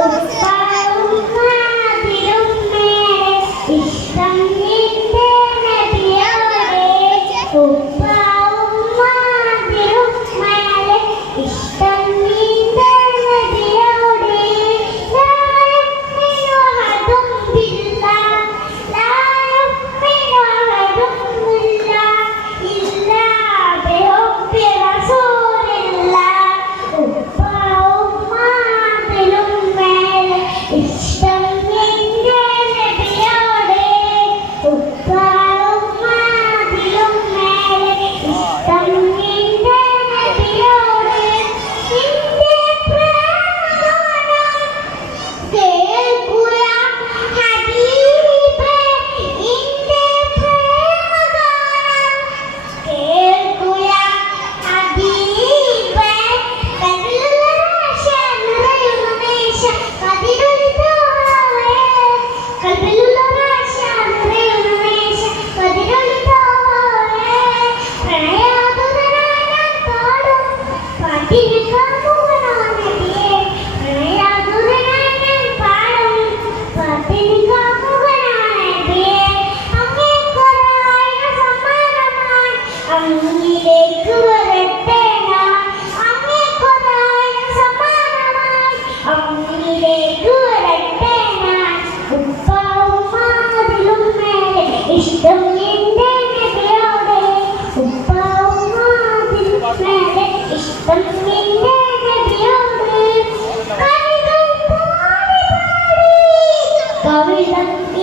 Go, go, go. Thank you.